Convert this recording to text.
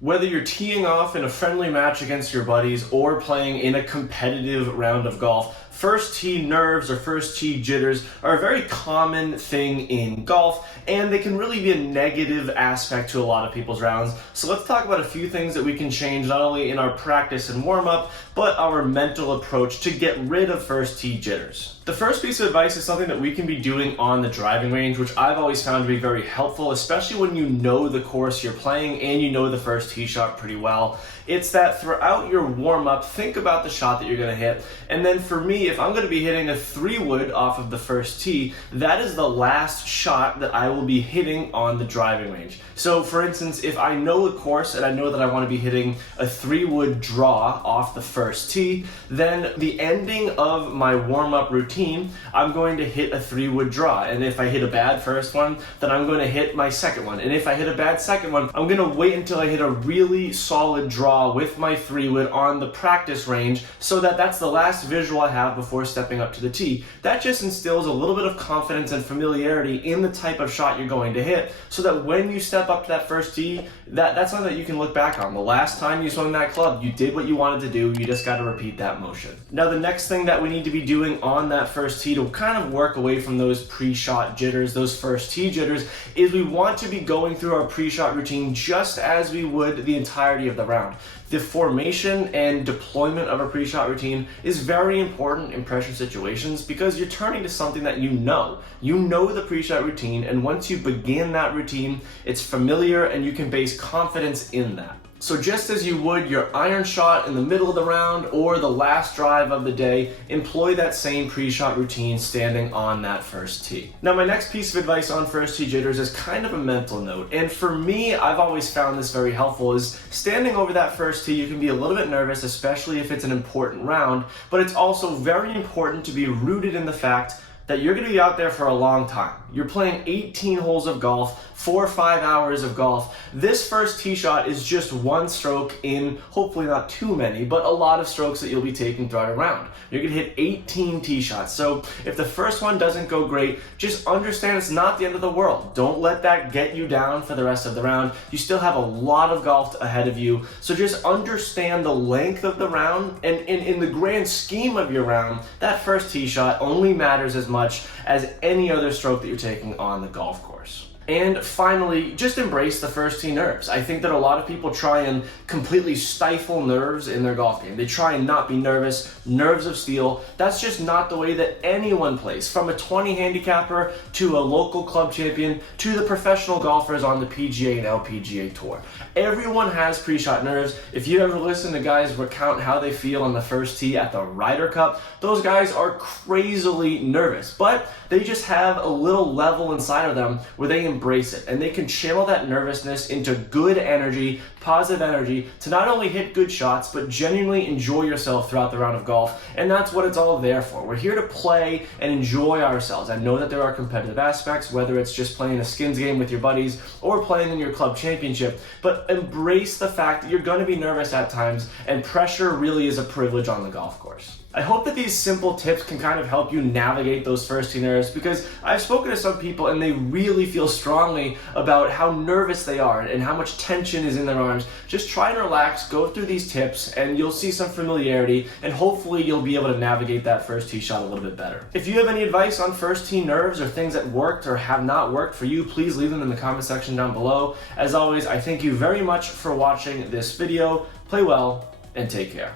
Whether you're teeing off in a friendly match against your buddies or playing in a competitive round of golf, first tee nerves or first tee jitters are a very common thing in golf, and they can really be a negative aspect to a lot of people's rounds. So let's talk about a few things that we can change not only in our practice and warm-up, but our mental approach to get rid of first tee jitters. The first piece of advice is something that we can be doing on the driving range, which I've always found to be very helpful, especially when you know the course you're playing and you know the first tee shot pretty well. It's that throughout your warm-up, think about the shot that you're going to hit. And then for me, if I'm going to be hitting a 3-wood off of the first tee, that is the last shot that I will be hitting on the driving range. So for instance, if I know the course and I know that I want to be hitting a 3-wood draw off the first tee, then the ending of my warm-up routine, I'm going to hit a 3-wood draw. And if I hit a bad first one, then I'm going to hit my second one. And if I hit a bad second one, I'm going to wait until I hit a really solid draw with my 3-wood on the practice range, so that that's the last visual I have before stepping up to the tee. That just instills a little bit of confidence and familiarity in the type of shot you're going to hit, so that when you step up to that first tee, that's something that you can look back on. The last time you swung that club, you did what you wanted to do, you just got to repeat that motion. Now the next thing that we need to be doing on that first tee to kind of work away from those pre-shot jitters, those first tee jitters, is we want to be going through our pre-shot routine just as we would the entirety of the round. The formation and deployment of a pre-shot routine is very important in pressure situations because you're turning to something that you know. You know the pre-shot routine, and once you begin that routine, it's familiar and you can base confidence in that. So just as you would your iron shot in the middle of the round or the last drive of the day, employ that same pre-shot routine standing on that first tee. Now my next piece of advice on first tee jitters is kind of a mental note, and for me, I've always found this very helpful, is standing over that first tee, you can be a little bit nervous, especially if it's an important round, but it's also very important to be rooted in the fact that you're going to be out there for a long time. You're playing 18 holes of golf, 4 or 5 hours of golf. This first tee shot is just one stroke in, hopefully not too many, but a lot of strokes that you'll be taking throughout a round. You're going to hit 18 tee shots. So if the first one doesn't go great, just understand it's not the end of the world. Don't let that get you down for the rest of the round. You still have a lot of golf ahead of you. So just understand the length of the round, and in the grand scheme of your round, that first tee shot only matters as much as any other stroke that you're taking on the golf course. And finally, just embrace the first tee nerves. I think that a lot of people try and completely stifle nerves in their golf game. They try and not be nervous, nerves of steel. That's just not the way that anyone plays. From a 20 handicapper to a local club champion to the professional golfers on the PGA and LPGA tour. Everyone has pre-shot nerves. If you ever listen to guys recount how they feel on the first tee at the Ryder Cup, those guys are crazily nervous, but they just have a little level inside of them where they embrace it, and they can channel that nervousness into good energy, positive energy, to not only hit good shots, but genuinely enjoy yourself throughout the round of golf. And that's what it's all there for. We're here to play and enjoy ourselves. I know that there are competitive aspects, whether it's just playing a skins game with your buddies or playing in your club championship, but embrace the fact that you're going to be nervous at times, and pressure really is a privilege on the golf course. I hope that these simple tips can kind of help you navigate those first tee nerves, because I've spoken to some people and they really feel strongly about how nervous they are and how much tension is in their arms. Just try and relax, go through these tips, and you'll see some familiarity, and hopefully you'll be able to navigate that first tee shot a little bit better. If you have any advice on first tee nerves or things that worked or have not worked for you, please leave them in the comment section down below. As always, I thank you very much for watching this video. Play well and take care.